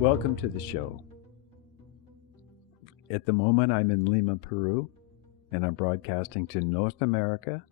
Welcome to the show. At the moment, I'm in Lima, Peru, and I'm broadcasting to North America,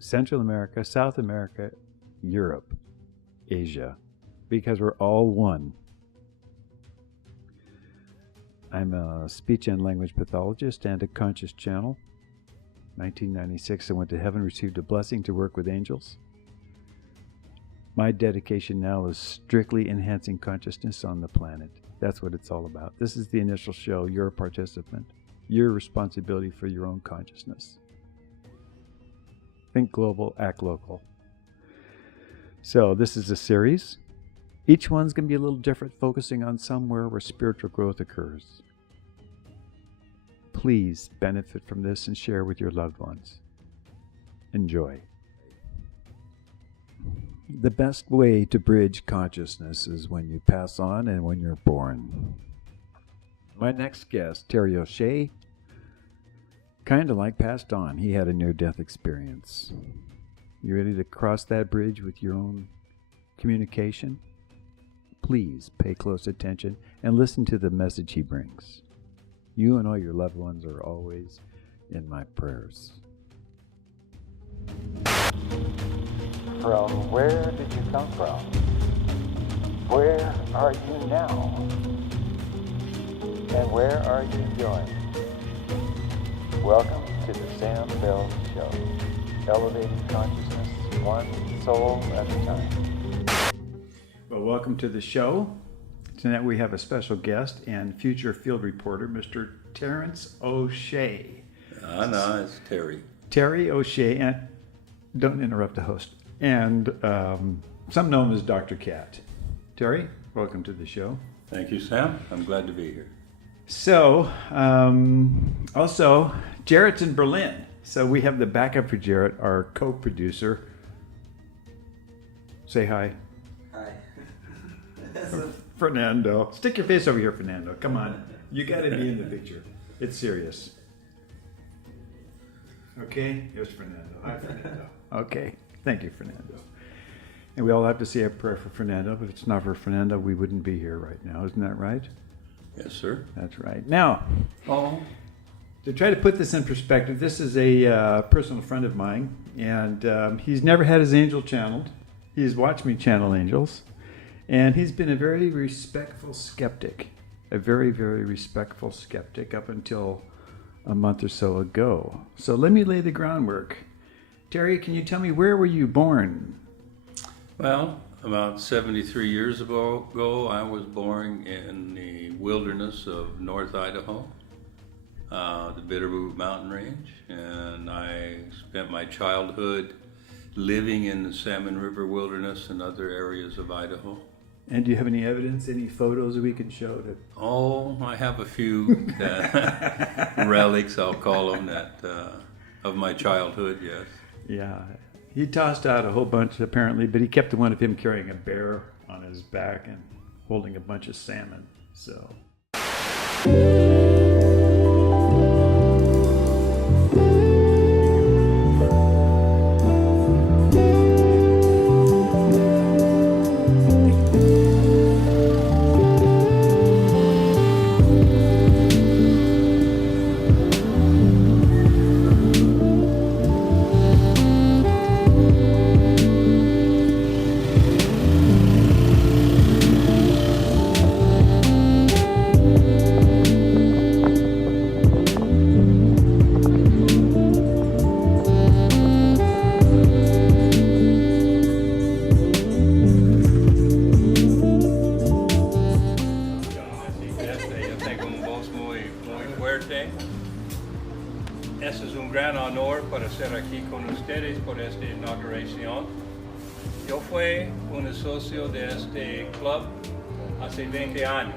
Central America, South America, Europe, Asia, because we're all one. I'm a speech and language pathologist and a conscious channel. 1996, I went to heaven, received a blessing to work with angels. My dedication now is strictly enhancing consciousness on the planet. That's what it's all about. This is the initial show. You're a participant. Your responsibility for your own consciousness. Think global, act local. So this is a series. Each one's going to be a little different, focusing on somewhere where spiritual growth occurs. Please benefit from this and share with your loved ones. Enjoy. The best way to bridge consciousness is when you pass on and when you're born. My next guest, Terry O'Shea, kind of like passed on. He had a near-death experience. You ready to cross that bridge with your own communication? Please pay close attention and listen to the message he brings. You and all your loved ones are always in my prayers. From where did you come from? Where are you now? And where are you going? Welcome to the Sam Bell Show, elevating consciousness one soul at a time. Well, welcome to the show. Tonight we have a special guest and future field reporter, Mr. Terrence O'Shea. No, it's Terry. Terry O'Shea, and don't interrupt the host. And some know him as Dr. Cat. Terry, welcome to the show. Thank you, Sam. I'm glad to be here. So, also, Jarrett's in Berlin. So we have the backup for Jarrett, our co-producer. Say hi. Hi. Fernando. Stick your face over here, Fernando. Come on. You got to be in the picture. It's serious. Okay, here's Fernando. Hi, Fernando. Okay, thank you, Fernando. And we all have to say a prayer for Fernando. But if it's not for Fernando, we wouldn't be here right now. Isn't that right? Yes, sir. That's right. Now, Oh, to try to put this in perspective, this is a personal friend of mine, and he's never had his angel channeled. He's watched me channel angels, and he's been a very respectful skeptic, a very, very respectful skeptic up until a month or so ago. So let me lay the groundwork. Terry, can you tell me, where were you born? well, about 73 years ago, I was born in the wilderness of North Idaho, the Bitterroot Mountain Range, and I spent my childhood living in the Salmon River Wilderness and other areas of Idaho. And do you have any evidence, any photos we can show that? Oh, I have a few relics, I'll call them, of my childhood, yes. Yeah, he tossed out a whole bunch apparently, but he kept the one of him carrying a bear on his back and holding a bunch of salmon. So. Este es un gran honor para estar aquí con ustedes por esta inauguración. Yo fui un socio de este club hace 20 años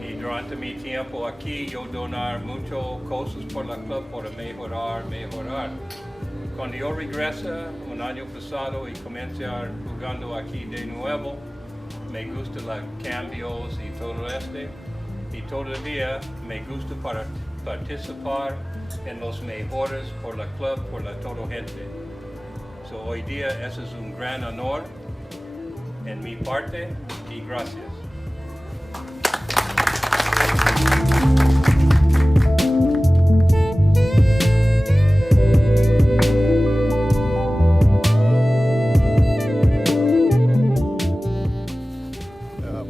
y durante mi tiempo aquí yo donar muchas cosas por la club para mejorar. Cuando yo regreso un año pasado y comencé jugando aquí de nuevo, me gusta los cambios y todo y todavía me gusta participar en los mejores por la club, por la toda gente. So, hoy día eso es un gran honor en mi parte y gracias.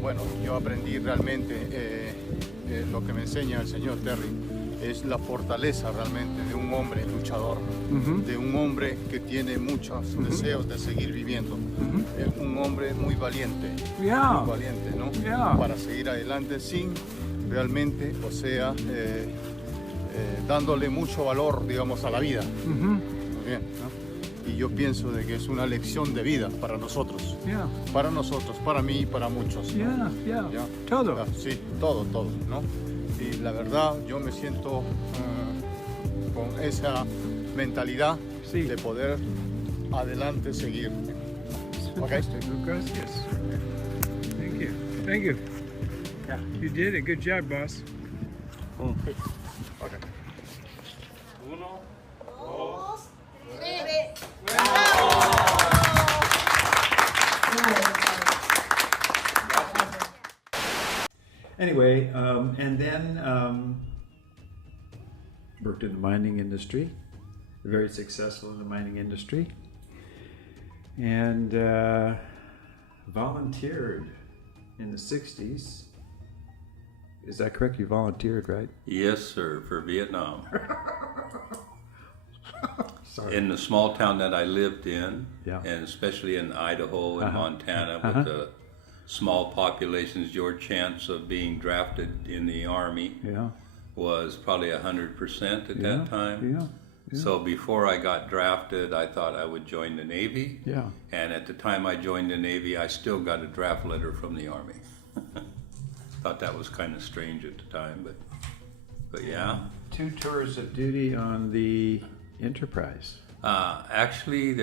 Bueno, yo aprendí realmente lo que me enseña el señor Terry es la fortaleza realmente de un hombre luchador, de un hombre que tiene muchos deseos de seguir viviendo, un hombre muy valiente, ¿no? Para seguir adelante sin realmente, o sea, dándole mucho valor, digamos, a la vida. Muy bien, ¿no? Y yo pienso de que es una lección de vida para nosotros, para mí y para muchos. ¿No? ¿Ya? Todo. Sí, todo, ¿no? Y la verdad, yo me siento con esa mentalidad de poder adelante seguir. Fantastic. Gracias. Thank you. Thank you. Yeah. You did a good job, boss. Okay. Uno. Anyway, and then worked in the mining industry, very successful in the mining industry, and volunteered in the 60s. Is that correct? You volunteered, right? Yes, sir, for Vietnam. Sorry. In the small town that I lived in, Yeah. and especially in Idaho and Montana, with the small populations, your chance of being drafted in the Army Yeah. was probably 100% at that time. Yeah. So before I got drafted, I thought I would join the Navy. Yeah. And at the time I joined the Navy, I still got a draft letter from the Army. Thought that was kind of strange at the time, but yeah. 2 tours of duty on the Enterprise. Actually,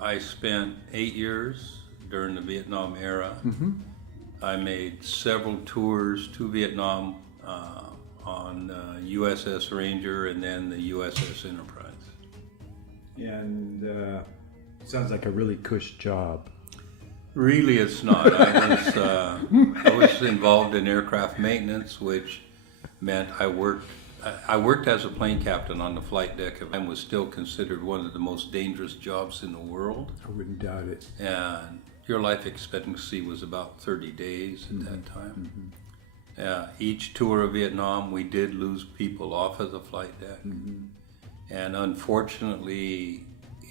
I spent 8 years during the Vietnam era. I made several tours to Vietnam on USS Ranger and then the USS Enterprise. And sounds like a really cush job. Really, it's not. I was involved in aircraft maintenance, which meant I worked as a plane captain on the flight deck and was still considered one of the most dangerous jobs in the world. I wouldn't doubt it. And your life expectancy was about 30 days at that time. Each tour of Vietnam, we did lose people off of the flight deck. And unfortunately,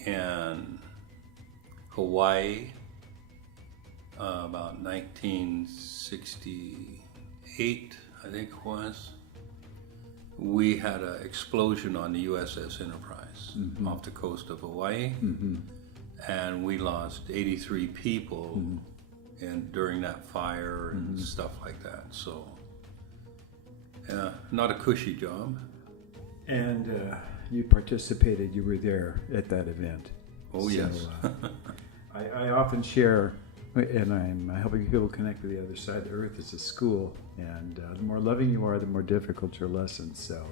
in Hawaii, about 1968, I think it was, we had an explosion on the USS Enterprise off the coast of Hawaii, and we lost 83 people during that fire and stuff like that. So, not a cushy job. And you participated, you were there at that event. Oh, yes. I often share, and I'm helping people connect to the other side. The earth is a school, and the more loving you are, the more difficult your lessons. So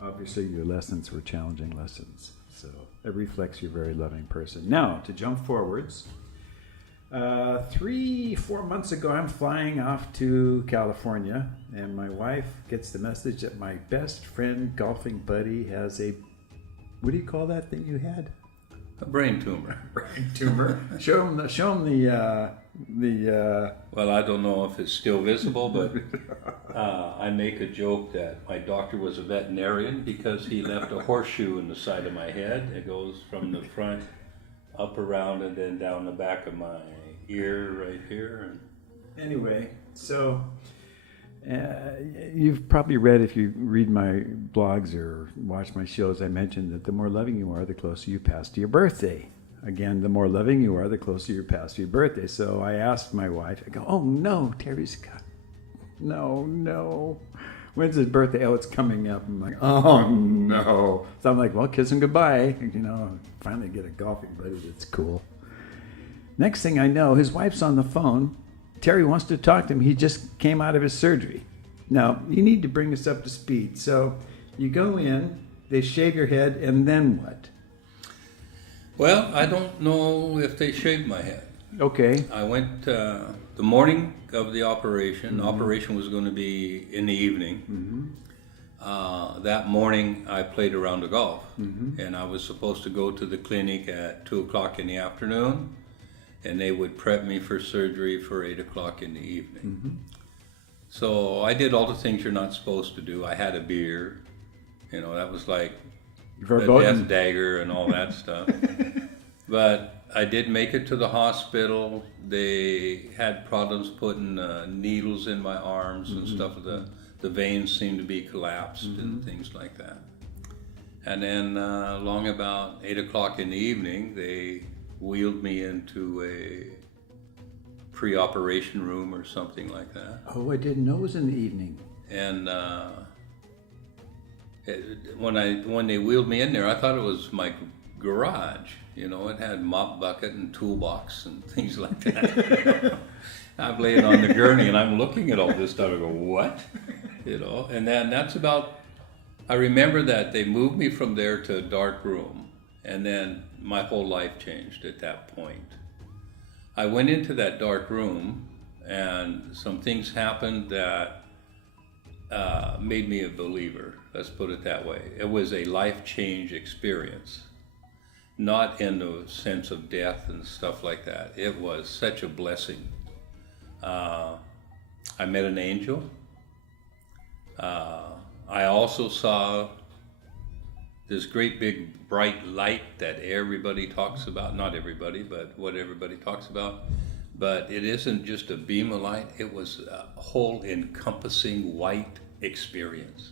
obviously your lessons were challenging lessons. So it reflects you're a very loving person. Now, to jump forwards, 3-4 months ago, I'm flying off to California, and my wife gets the message that my best friend, golfing buddy, has a, what do you call that thing you had? A brain tumor. Brain tumor. Show him the. Well, I don't know if it's still visible, but I make a joke that my doctor was a veterinarian because he left a horseshoe in the side of my head. It goes from the front up around and then down the back of my ear right here. Anyway, so you've probably read, if you read my blogs or watch my shows, I mentioned that the more loving you are, the closer you pass to your birthday. Again, the more loving you are, the closer you pass to your birthday. So I asked my wife, I go, oh no, Terry's got, no. When's his birthday? Oh, it's coming up. I'm like, oh no. So I'm like, well, kiss him goodbye. Finally get a golfing buddy that's cool. Next thing I know, his wife's on the phone. Terry wants to talk to him. He just came out of his surgery. Now, you need to bring us up to speed. So you go in, they shave your head, and then what? Well, I don't know if they shaved my head. Okay. I went, the morning of the operation. Operation was going to be in the evening. That morning, I played a round of golf, and I was supposed to go to the clinic at 2 o'clock in the afternoon, and they would prep me for surgery for 8 o'clock in the evening. So I did all the things you're not supposed to do. I had a beer, you know, that was like the death dagger and all that stuff. But I did make it to the hospital. They had problems putting needles in my arms and stuff. The veins seemed to be collapsed and things like that. And then along about 8 o'clock in the evening, they wheeled me into a pre-operation room or something like that. Oh, I didn't know it was in the evening. And when they wheeled me in there, I thought it was my garage. You know, it had mop bucket and toolbox and things like that. I'm laying on the gurney and I'm looking at all this stuff. I go, what? You know, and then that's about, I remember that they moved me from there to a dark room, and then my whole life changed at that point. I went into that dark room and some things happened that made me a believer. Let's put it that way. It was a life change experience. Not in the sense of death and stuff like that. It was such a blessing. I met an angel. I also saw this great big bright light that everybody talks about. Not everybody, but what everybody talks about. But it isn't just a beam of light. It was a whole encompassing white experience.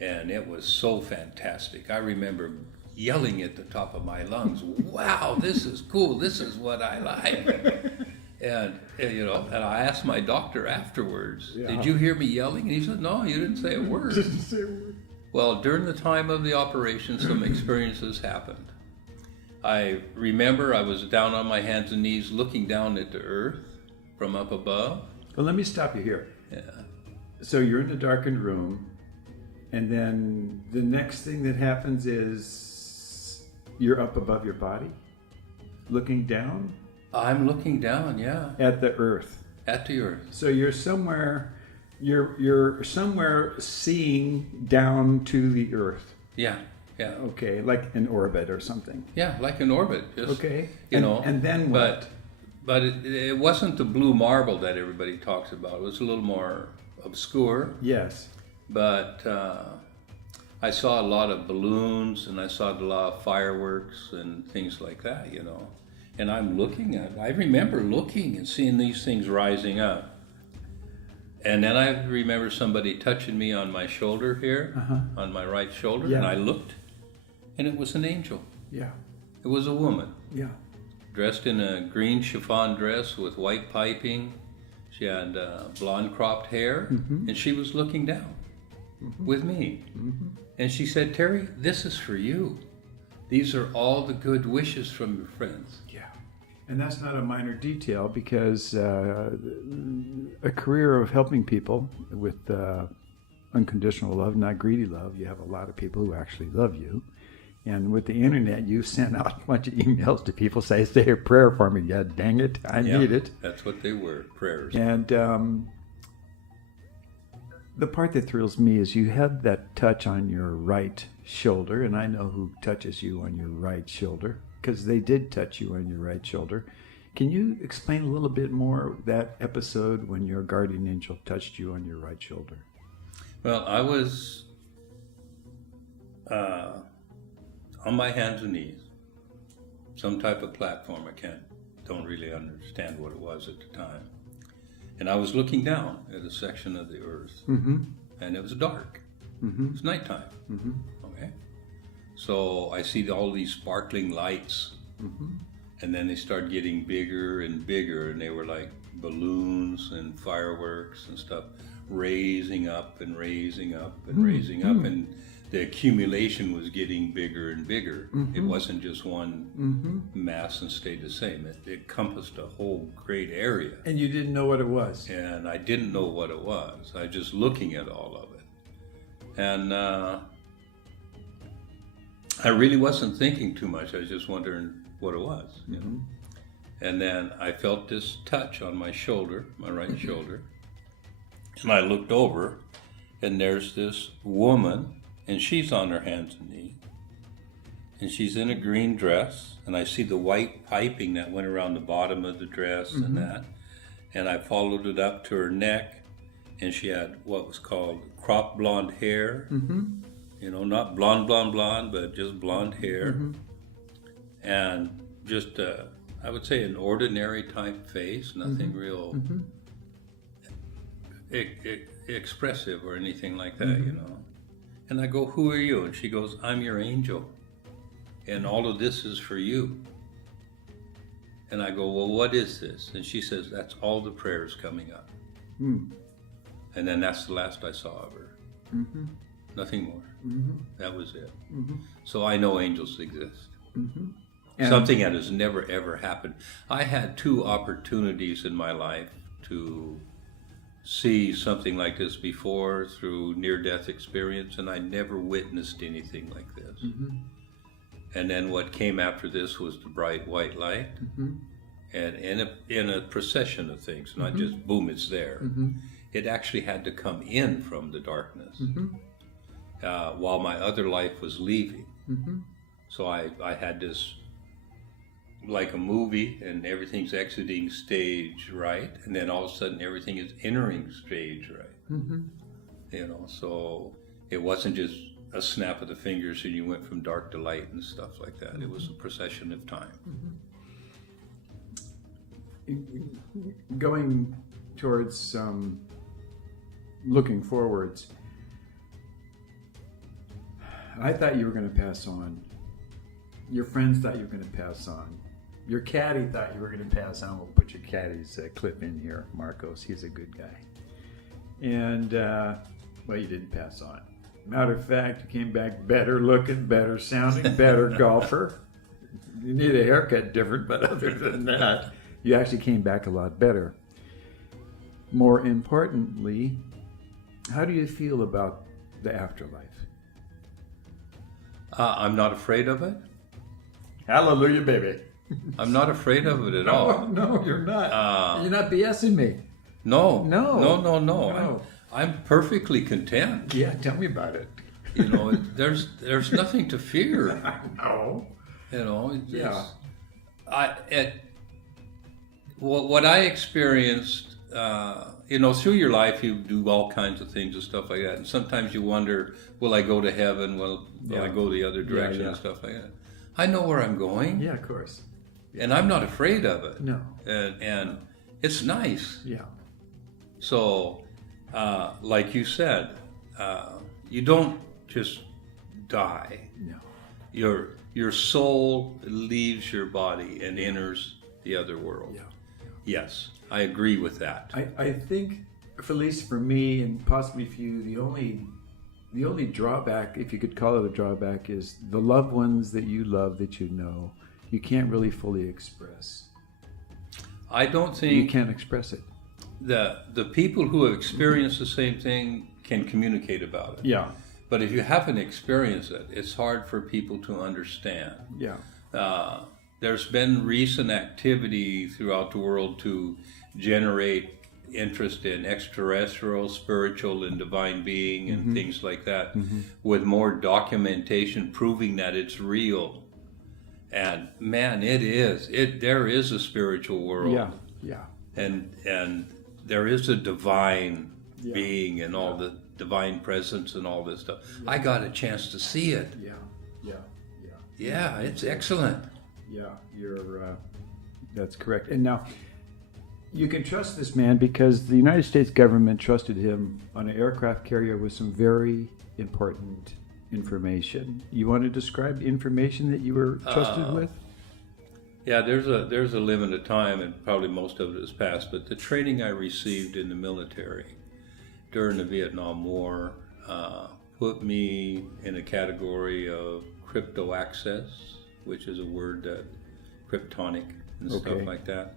And it was so fantastic. I remember yelling at the top of my lungs, wow, this is cool, this is what I like. And you know, and I asked my doctor afterwards, did you hear me yelling? And he said, no, you didn't say a word. Didn't say a word. Well, during the time of the operation, some experiences happened. I remember I was down on my hands and knees looking down at the earth from up above. Well, let me stop you here. Yeah. So you're in the darkened room, and then the next thing that happens is you're up above your body, looking down? I'm looking down, yeah. At the earth. At the earth. So you're somewhere seeing down to the earth. Yeah, yeah. Okay, like an orbit or something. Yeah, like an orbit. Just, okay. You know. And then what? But it wasn't the blue marble that everybody talks about. It was a little more obscure. Yes. But I saw a lot of balloons and I saw a lot of fireworks and things like that, you know. And I'm looking at it. I remember looking and seeing these things rising up. And then I remember somebody touching me on my shoulder here, on my right shoulder, and I looked, and it was an angel. Yeah. It was a woman. Yeah. Dressed in a green chiffon dress with white piping. She had blonde cropped hair, and she was looking down with me. And she said, Terry, this is for you. These are all the good wishes from your friends. Yeah. And that's not a minor detail, because a career of helping people with unconditional love, not greedy love, you have a lot of people who actually love you. And with the internet, you sent out a bunch of emails to people say a prayer for me. Yeah, dang it, I need it. That's what they were, prayers. And the part that thrills me is you had that touch on your right shoulder, and I know who touches you on your right shoulder, because they did touch you on your right shoulder. Can you explain a little bit more that episode when your guardian angel touched you on your right shoulder? Well, I was on my hands and knees, some type of platform. Don't really understand what it was at the time. And I was looking down at a section of the earth, and it was dark. It was nighttime. Okay, so I see all these sparkling lights, and then they start getting bigger and bigger, and they were like balloons and fireworks and stuff, raising up and raising up and raising up, and the accumulation was getting bigger and bigger. It wasn't just one mass and stayed the same. It encompassed a whole great area. And you didn't know what it was? And I didn't know what it was. I was just looking at all of it. And I really wasn't thinking too much. I was just wondering what it was. You know? And then I felt this touch on my shoulder, my right shoulder. And I looked over, and there's this woman, and she's on her hands and knees. And she's in a green dress, and I see the white piping that went around the bottom of the dress and that. And I followed it up to her neck, and she had what was called crop blonde hair. You know, not blonde, but just blonde hair. And just, I would say, an ordinary type face, nothing real expressive or anything like that, you know. And I go, "Who are you?" And she goes, "I'm your angel. And all of this is for you." And I go, "Well, what is this?" And she says, "That's all the prayers coming up." And then that's the last I saw of her. Nothing more. That was it. So I know angels exist. Something that has never, ever happened. I had 2 opportunities in my life to see something like this before through near-death experience, and I never witnessed anything like this. And then what came after this was the bright white light, and in a procession of things, not just boom, it's there. It actually had to come in from the darkness while my other life was leaving. So I had this, like a movie, and everything's exiting stage right, and then all of a sudden everything is entering stage right. You know, so it wasn't just a snap of the fingers and you went from dark to light and stuff like that. It was a procession of time. Going towards looking forwards, I thought you were going to pass on. Your friends thought you were going to pass on. Your caddy thought you were going to pass on. We'll put your caddy's clip in here, Marcos. He's a good guy. And, well, you didn't pass on. Matter of fact, you came back better looking, better sounding, better golfer. You need a haircut different, but other than that, you actually came back a lot better. More importantly, how do you feel about the afterlife? I'm not afraid of it. Hallelujah, baby. I'm not afraid of it at all. No, you're not. You're not BSing me. No. No. I'm perfectly content. Yeah, tell me about it. You know, there's nothing to fear. No. You know, Yeah. What I experienced, you know, through your life, you do all kinds of things and stuff like that. And sometimes you wonder, will I go to heaven? Will I go the other direction and stuff like that? I know where I'm going. Yeah, of course. And I'm not afraid of it. No. And it's nice. Yeah. So, like you said, you don't just die. No. Your soul leaves your body and enters the other world. Yeah. Yes, I agree with that. I think, at least for me and possibly for you, the only drawback, if you could call it a drawback, is the loved ones that you love, that you know, you can't really fully express. I don't think You can't express it. the people who have experienced the same thing can communicate about it. Yeah. But if you haven't experienced it, it's hard for people to understand. Yeah. There's been recent activity throughout the world to generate interest in extraterrestrial, spiritual, and divine being and things like that, with more documentation proving that it's real. And man, there is a spiritual world. Yeah. Yeah. And there is a divine being and all the divine presence and all this stuff. I got a chance to see it. Yeah. Yeah. Yeah. Yeah, it's excellent. Yeah, that's correct. And now, you can trust this man because the United States government trusted him on an aircraft carrier with some very important information. You want to describe the information that you were trusted with? Yeah, there's a limited time, and probably most of it has passed, but the training I received in the military during the Vietnam War put me in a category of crypto access, which is a word that cryptonic and stuff like that.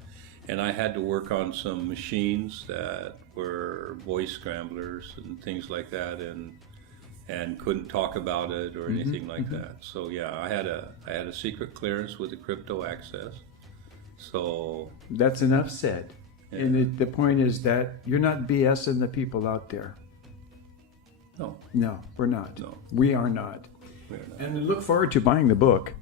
And I had to work on some machines that were voice scramblers and things like that, and couldn't talk about it or anything like that. So yeah, I had a secret clearance with the crypto access. So, That's enough said. Yeah. And the point is that you're not BSing the people out there. no, No, we're not. No. We are not. we're not. And I look forward to buying the book.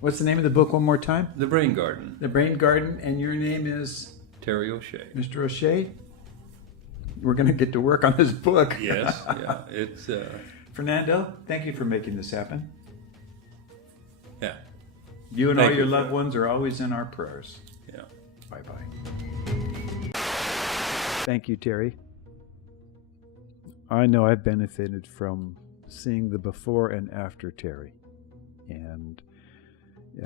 What's the name of the book one more time? The Brain Garden, The Brain Garden, and your name is Terry O'Shea. Mr. O'Shea? We're going to get to work on this book. Yes, yeah, it's, Fernando, thank you for making this happen. yeah, You and Thank all your you for loved that. ones are always in our prayers. yeah. Bye-bye. Thank you, Terry. I know I've benefited from seeing the before and after Terry. And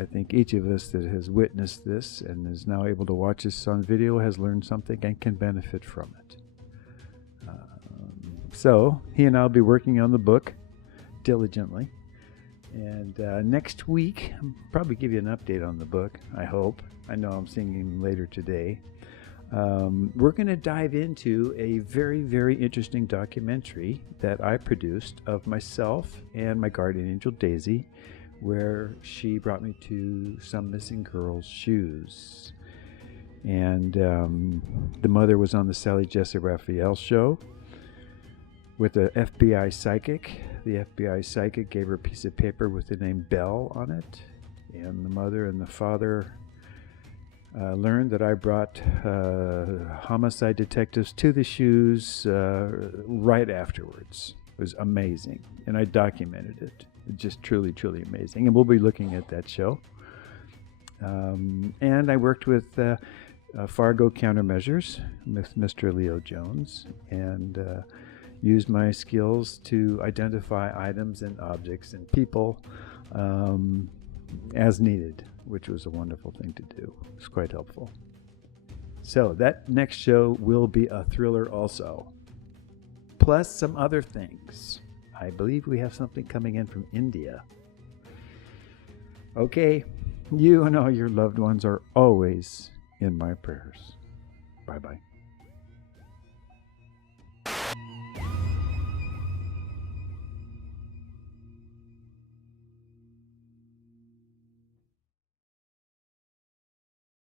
I think each of us that has witnessed this and is now able to watch this on video has learned something and can benefit from it. So he and I will be working on the book diligently. And next week, I'll probably give you an update on the book, I hope. I know I'm seeing him later today. We're going to dive into a very, very interesting documentary that I produced of myself and my guardian angel, Daisy, where she brought me to some missing girls' shoes. And the mother was on the Sally Jesse Raphael show with the FBI psychic. The FBI psychic gave her a piece of paper with the name Bell on it. And the mother and the father learned that I brought homicide detectives to the shoes right afterwards. It was amazing. And I documented it. Just truly, truly amazing. And we'll be looking at that show. And I worked with Fargo Countermeasures with Mr. Leo Jones and used my skills to identify items and objects and people as needed, which was a wonderful thing to do. It was quite helpful. So that next show will be a thriller also, plus some other things. I believe we have something coming in from India. Okay, you and all your loved ones are always in my prayers. Bye-bye.